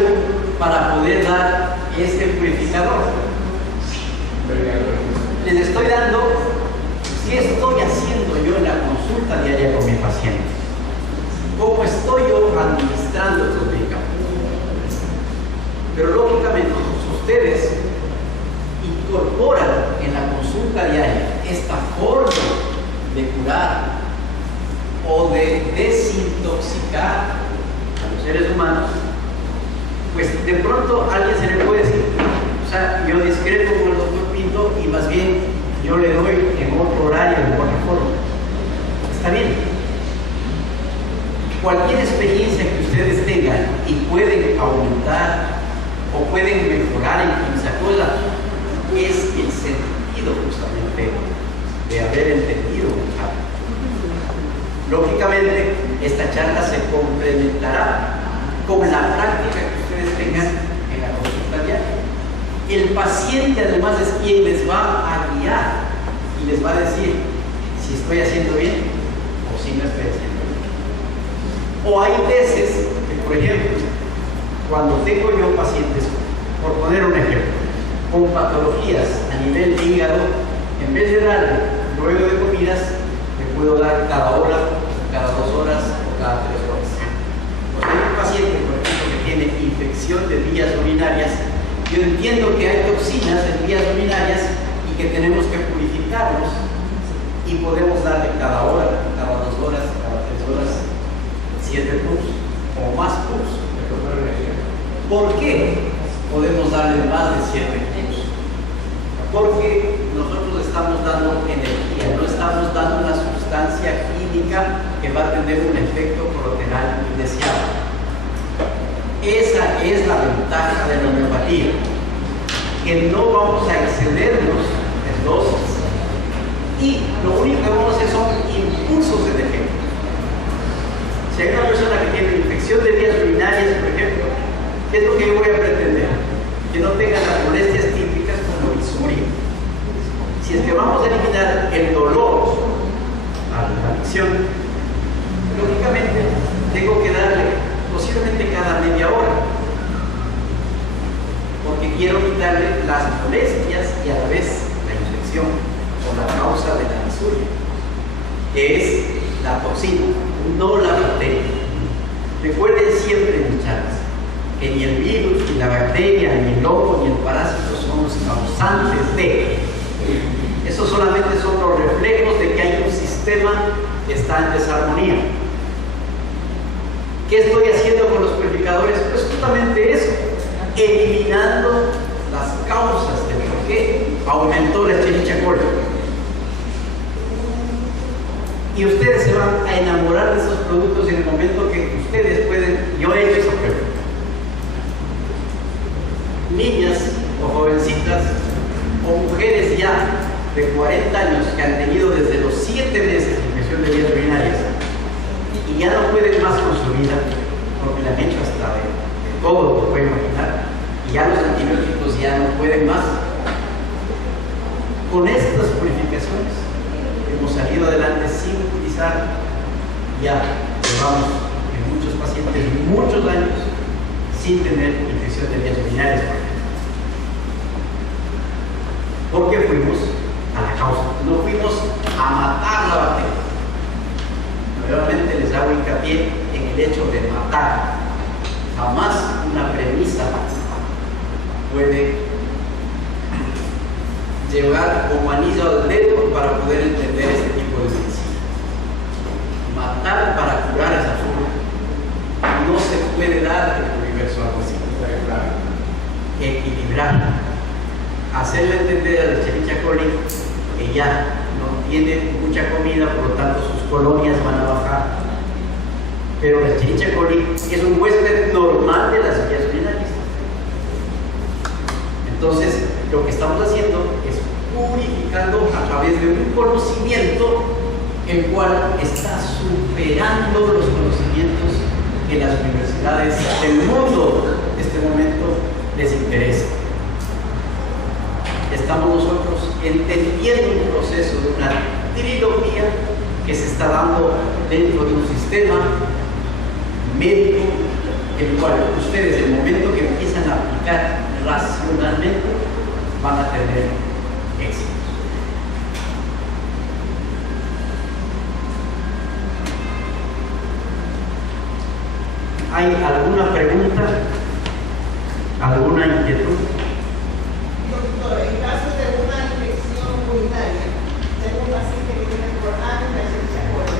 para poder dar este purificador. Les estoy dando qué estoy haciendo yo en la consulta diaria con mi paciente, cómo estoy yo administrando estos medicamentos. Pero lógicamente ustedes incorporan en la consulta diaria esta forma de curar o de desintoxicar a los seres humanos, pues de pronto a alguien se le puede decir, o sea, yo discrepo con el doctor Pinto y más bien yo le doy en otro horario, de cualquier forma. Está bien. Cualquier experiencia que ustedes tengan y pueden aumentar o pueden mejorar en 15 cosas, es el sentido justamente de haber entendido un cambio. Lógicamente, esta charla se complementará con la práctica que ustedes tengan en la consulta diaria. El paciente además es quien les va a guiar y les va a decir si estoy haciendo bien o si no estoy haciendo bien. O hay veces que, por ejemplo, cuando tengo yo pacientes, por poner un ejemplo, con patologías a nivel de hígado, en vez de darle luego de comidas, le puedo dar cada hora, cada 2 horas o cada 3 horas. Cuando hay un paciente, por ejemplo, que tiene infección de vías urinarias, yo entiendo que hay toxinas en vías urinarias y que tenemos que purificarlos y podemos darle cada hora, cada 2 horas, cada 3 horas, 7 pus o más pus. ¿Por qué podemos darle más de 7 pus? Porque nosotros estamos dando energía, no estamos dando una sustancia química que va a tener un efecto colateral indeseado. Esa es la ventaja de la homeopatía, que no vamos a excedernos en dosis y lo único que vamos a hacer son impulsos de energía. Si hay una persona que tiene infección de vías urinarias, por ejemplo, ¿qué es lo que yo voy a pretender? Que no tenga las molestias típicas como disuria. Si es que vamos a eliminar el dolor a la adicción, lógicamente tengo que darle posiblemente cada media hora, porque quiero quitarle las molestias y a la vez la infección o la causa de la disuria, que es la toxina, no la bacteria. Recuerden siempre, muchachos, que ni el virus, ni la bacteria, ni el hongo, ni el parásito son los causantes de. Esos solamente son los reflejos de que hay un sistema que está en desarmonía. ¿Qué estoy haciendo con los purificadores? Pues justamente eso, eliminando las causas de por qué aumentó la Escherichia coli. Y ustedes se van a enamorar de esos productos en el momento que ustedes pueden. Yo he hecho esa prueba. Niñas o jovencitas o mujeres ya de 40 años que han tenido desde los 7 meses de infección de vías urinarias y ya no pueden más con su vida porque le han hecho hasta de todo lo que pueden imaginar y ya los antibióticos ya no pueden más. Con estas purificaciones hemos salido adelante sin utilizar, ya llevamos en muchos pacientes muchos años sin tener infección de vías urinarias, porque fuimos a la causa, no fuimos a matar la bacteria. Nuevamente les hago hincapié en el hecho de matar, Jamás una premisa puede llevar como anillo al dedo para poder entender este tipo de principio. Matar para curar es absurdo. No se puede dar en el universo algo así. Equilibrar. Hacerle entender a la Cherichacoli que ya no tiene mucha comida, por lo tanto sus colonias van a bajar. Pero la Cherichacoli es un huésped normal de las vías urinarias. Entonces, lo que estamos haciendo es purificando a través de un conocimiento el cual está superando los conocimientos que las universidades del mundo en este momento les interesan. Estamos nosotros entendiendo un proceso de una trilogía que se está dando dentro de un sistema médico, el cual ustedes, en el momento que empiezan a aplicar racionalmente, van a tener éxito. ¿Hay alguna pregunta? ¿Alguna inquietud? Doctor, en caso de una infección urinaria, tengo un paciente que tiene por años de Cherichacoli,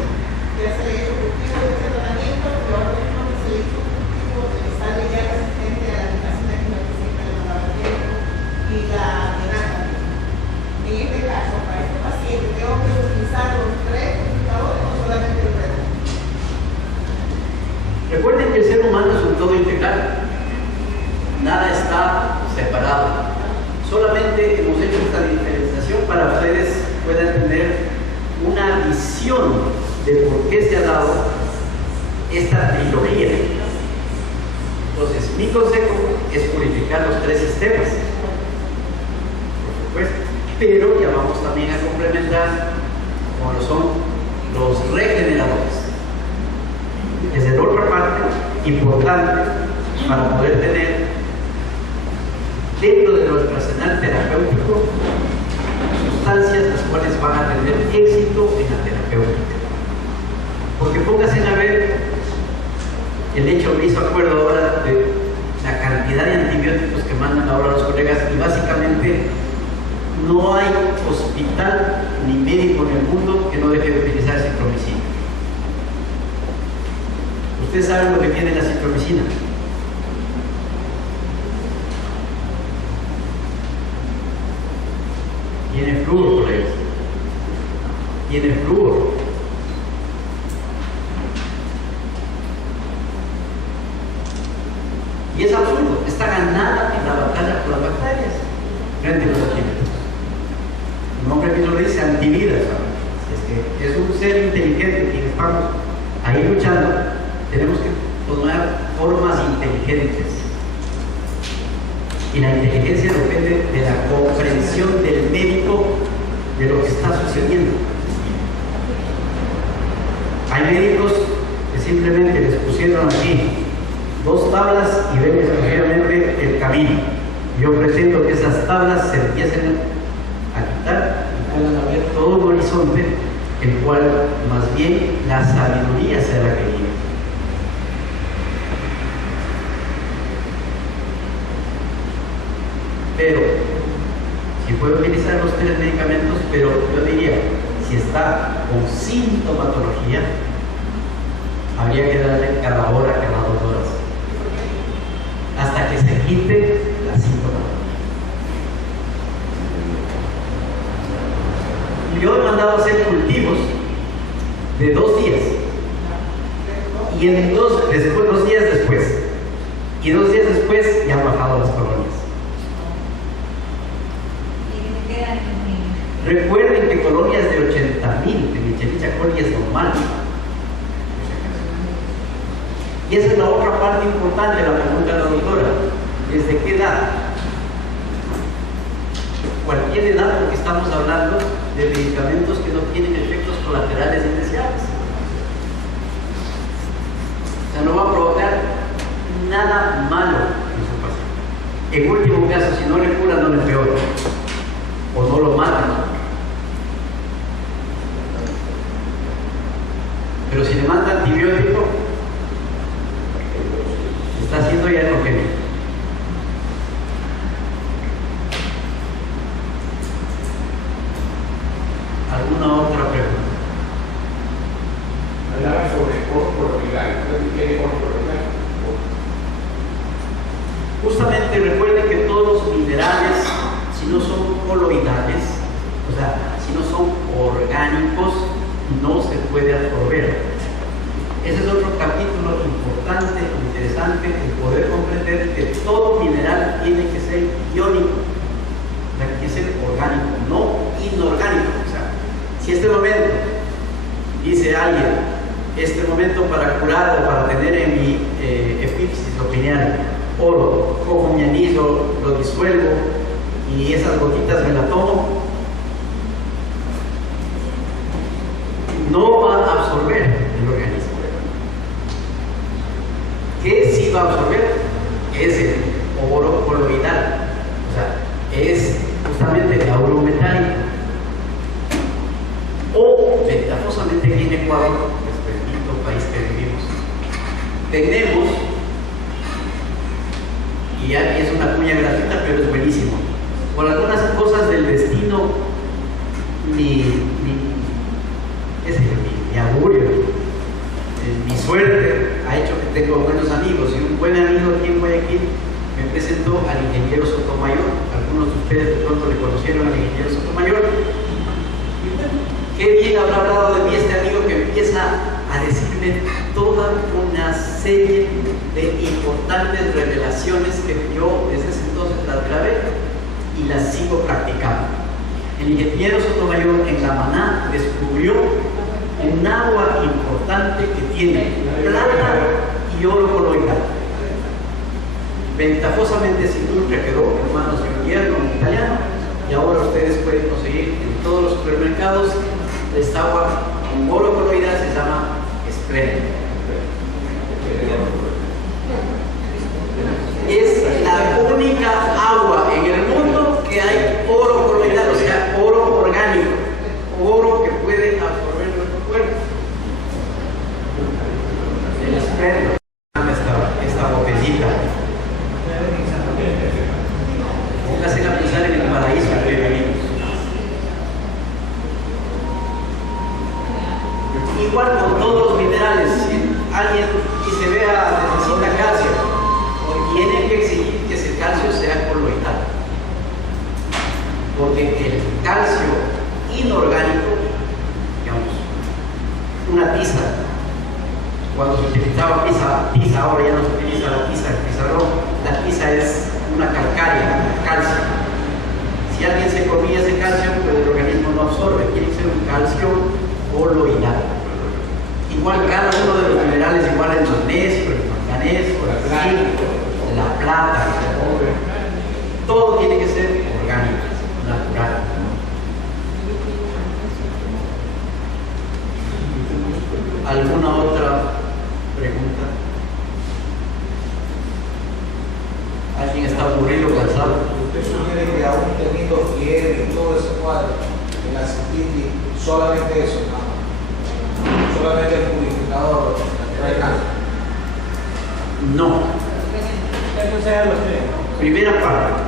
que se le hizo cultivo de este tratamiento, pero ahora mismo que se le hizo cultivo de sale ya resistente a la aplicación de la receta de la tiempo y la vinagre. En este caso, para este paciente, ¿tengo que utilizar los tres purificadores o solamente el resto? Recuerden que el ser humano es un todo integral. Nada está separado. Solamente hemos hecho esta diferenciación para que ustedes puedan tener una visión de por qué se ha dado esta trilogía. Entonces, mi consejo es purificar los tres sistemas, por supuesto, pero ya vamos también a complementar como lo son los regeneradores. Es de otra parte importante para poder tener dentro de nuestro arsenal terapéutico sustancias las cuales van a tener éxito en la terapéutica. Porque pónganse a ver, el hecho me hizo acuerdo ahora de la cantidad de antibióticos que mandan ahora los colegas, y básicamente no hay hospital ni médico en el mundo que no deje de utilizar citromicina. Ustedes saben lo que tiene la citromicina. Tiene flúor, colegas. Tiene flúor. Y es absurdo. Está ganada en la batalla por las bacterias frente a los químicos. El nombre que lo dice, antividas. Es que es un ser inteligente quien estamos ahí luchando. Tenemos que tomar formas inteligentes. Y la inteligencia depende de la comprensión del médico de lo que está sucediendo. Hay médicos que simplemente les pusieron aquí 2 tablas y ven exclusivamente el camino. Yo pretendo que esas tablas se empiecen a quitar y puedan haber todo un horizonte, el cual más bien la sabiduría sea la que guía. Pero, si puede utilizar los 3 medicamentos, pero yo diría, si está con sintomatología, habría que darle cada hora, cada 2 horas, hasta que se quite la sintomatología. Yo he mandado a hacer cultivos de 2 días, y en 2 días después, y 2 días después ya han bajado las colonias. Recuerden que colonias de 80.000 de Cherichacoli es normal. Y esa es la otra parte importante de la pregunta de la doctora. ¿Desde qué edad? Cualquier edad, porque estamos hablando de medicamentos que no tienen efectos colaterales indeseables. O sea, no va a provocar nada malo en su paciente. En último caso, si no le cura, no le empeora. O no lo matan. Pero si le manda antibiótico, está haciendo que recuerden que todos los minerales, si no son coloidales, o sea, si no son orgánicos, no se puede absorber. Ese es otro capítulo importante, interesante, el poder comprender que todo mineral tiene que ser iónico, o sea, tiene que ser orgánico, no inorgánico. O sea, si este momento, dice alguien, este momento para curar o para tener en mi epífisis o pineal oro, cojo mi anillo, lo disuelvo y esas gotitas me la tomo, no va a absorber el organismo. ¿Qué sí va a absorber? Es el oro coloidal, o sea, es justamente el auro metálico. O ventajosamente aquí en Ecuador, que es el bendito país que vivimos, tenemos, y aquí es una cuña gratuita, pero es buenísimo, por algunas cosas del destino, mi augurio, mi suerte ha hecho que tengo buenos amigos, y un buen amigo aquí en Guayaquil me presentó al ingeniero Sotomayor. Algunos de ustedes de pronto le conocieron al ingeniero Sotomayor. Qué bien habrá hablado de mí este amigo que empieza a decirme toda una serie de importantes revelaciones que yo desde ese entonces las grabé y las sigo practicando. El ingeniero Sotomayor en La Maná descubrió un agua importante que tiene plata y oro coloidal. Ventajosamente esa industria quedó en manos de un gobierno italiano y ahora ustedes pueden conseguir en todos los supermercados esta agua con oro coloidal, se llama Espremo. Es la única agua en el mundo que hay oro coloidal, o sea, oro orgánico, oro que puede absorber nuestro cuerpo. El Espremo, esta botellita, me hacen a pensar en el paraíso que vivimos. Igual con todos los minerales, si alguien que se vea necesita calcio, tiene que exigir que ese calcio sea coloidal, porque el calcio inorgánico, digamos, una tiza, cuando se utilizaba tiza, ahora ya no se utiliza la tiza, el pizarrón, la tiza es una calcárea, calcio. Si alguien se comía ese calcio, pues el organismo no absorbe, tiene que ser un calcio coloidal. Igual cada uno de los minerales, igual el magnesio, el manganeso, el zinc, la plata, el cobre, todo tiene que ser orgánico, natural. ¿Alguna otra pregunta? ¿Alguien está aburrido, cansado? ¿Usted sugiere que aún teniendo fiebre y todo ese cuadro, en la cistitis, solamente eso, no? Solamente el purificador trae cáncer? No. Primera parte.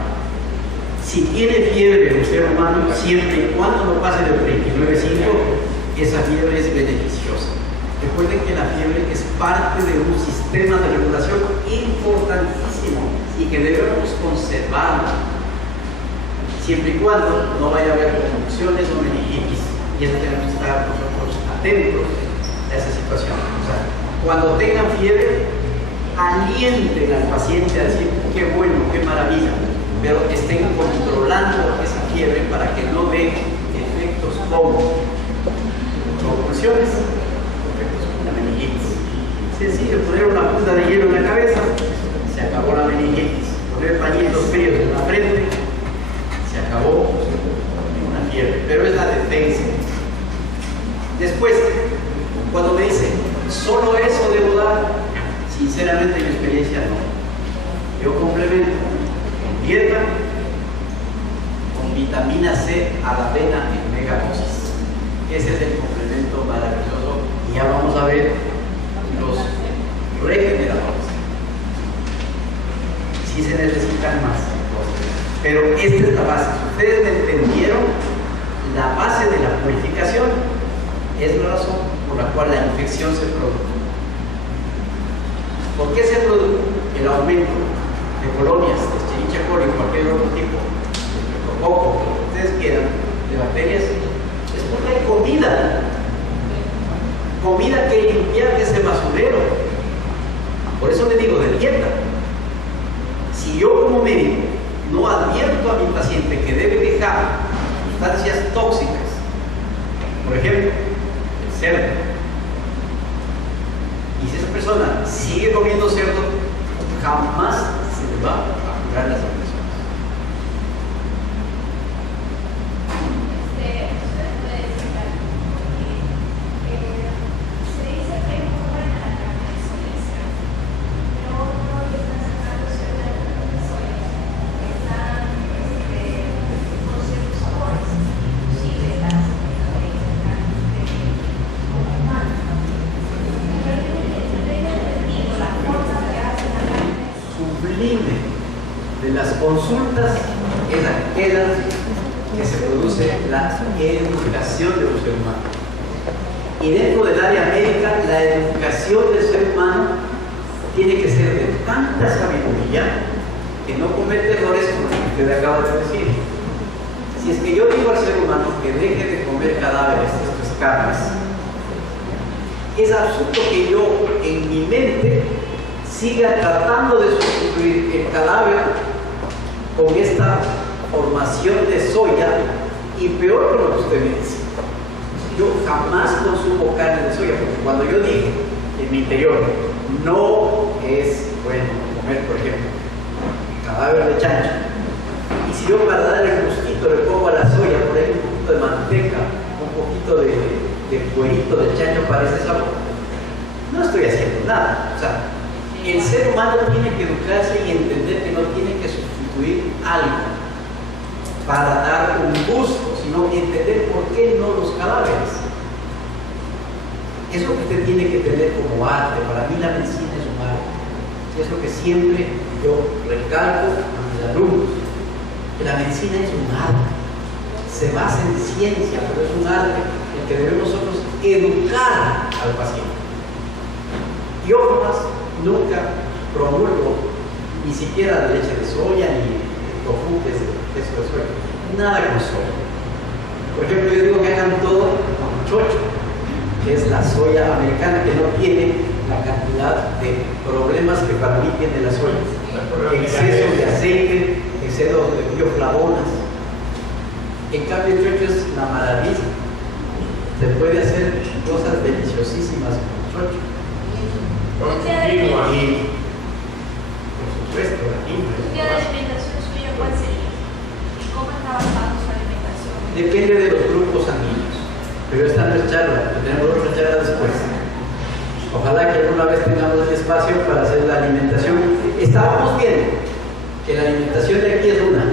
Si tiene fiebre un ser humano, siempre y cuando no pase de 39,5, esa fiebre es beneficiosa. Recuerden que la fiebre es parte de un sistema de regulación importantísimo y que debemos conservarlo, siempre y cuando no vaya a haber convulsiones o meningitis. Y eso tenemos que estar nosotros atentos a esa situación. O sea, cuando tengan fiebre, alienten al paciente a decir qué bueno, qué maravilla, pero estén controlando esa fiebre para que no den efectos como convulsiones, efectos como la meningitis. Sencillo, poner una punta de hielo en la cabeza, se acabó la meningitis. Poner pañitos fríos en la frente, se acabó una fiebre, pero es la defensa. Después, cuando me dicen, ¿solo eso debo dar? Sinceramente, en mi experiencia, no. Yo complemento con dieta, con vitamina C a la avena en megadosis. Ese es el complemento maravilloso. Y ya vamos a ver los regeneradores. Si se necesitan más. Pero esta es la base. Ustedes me entendieron, la base de la purificación es la razón por la cual la infección se produce. ¿Por qué se produce? El aumento de colonias de cualquier otro tipo, poco, lo que ustedes quieran, de bacterias, es porque hay comida que limpiar de ese basurero. Por eso le digo de dieta. Si yo como médico no advierto a mi paciente que debe dejar sustancias tóxicas, por ejemplo, el cerdo, y si esa persona sigue comiendo cerdo, jamás se le va a curar las infecciones. De las consultas es aquella que se produce la educación de los seres humanos. Y dentro del área médica, la educación del ser humano tiene que ser de tanta sabiduría que no comete errores como el que usted acaba de decir. Si es que yo digo al ser humano que deje de comer cadáveres, estas carnes, es absurdo que yo en mi mente siga tratando de sustituir el cadáver con esta formación de soya, y peor con lo que usted me dice. Yo jamás consumo carne de soya, porque cuando yo dije en mi interior no es bueno comer, por ejemplo, cadáver de chancho, y si yo para dar el gustito le pongo a la soya por ahí un poquito de manteca, un poquito de cuerito del chancho para ese sabor, no estoy haciendo nada. O sea, el ser humano tiene que educarse y entender que no tiene que sustituir algo para dar un gusto, sino entender por qué no los cadáveres. Es lo que usted tiene que tener como arte. Para mí la medicina es un arte. Es lo que siempre yo recalco a mis alumnos, que la medicina es un arte. Se basa en ciencia, pero es un arte en que debemos nosotros educar al paciente. Y ojo más, nunca promulgo ni siquiera de leche de soya ni tofu, que es queso de soya, nada con soya. Por ejemplo, yo digo que hagan todo con chocho, que es la soya americana, que no tiene la cantidad de problemas que para mí tiene la soya: exceso de aceite, exceso de bioflavonas. En cambio, el chocho es la maravilla. Se puede hacer cosas deliciosísimas con chocho. Y, por supuesto, la ¿Un día de alimentación suya cuál sería? ¿Y cómo está basando su alimentación? depende de los grupos sanguíneos. Pero esta no es charla, tenemos otra charla después. Ojalá que alguna vez tengamos el espacio para hacer la alimentación. Estábamos viendo que la alimentación de aquí es una,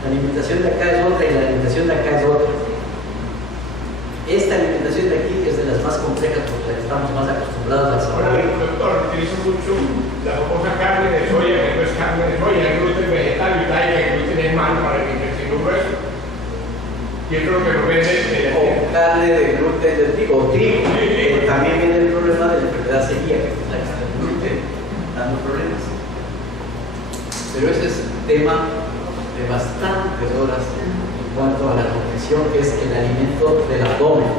la alimentación de acá es otra y la alimentación de acá es otra. Esta alimentación de aquí es de las más complejas porque estamos más acostumbrados al sabor. Ahora, doctor, utilizo mucho la famosa carne de soya, que no es carne de soya, el gluten vegetal y tal, que el gluten es malo para el intestino grueso. Y es lo que lo venden O carne de gluten de trigo, o trigo. Sí. También viene el problema de la enfermedad celíaca, que es la que está el gluten dando problemas. Pero ese es tema de bastantes horas en cuanto a la nutrición, que es el alimento del abdomen.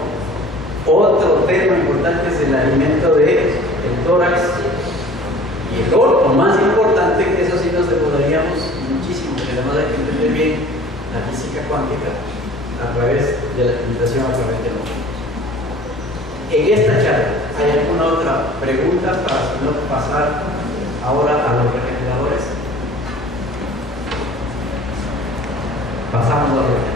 Otro tema importante es el alimento del tórax. Y el otro más importante, que eso sí nos demoraríamos muchísimo, que además hay que entender bien la física cuántica a través de la alimentación, a través del orden. En esta charla, ¿hay alguna otra pregunta para si no pasar ahora a los regeneradores? Pasamos a los regeneradores.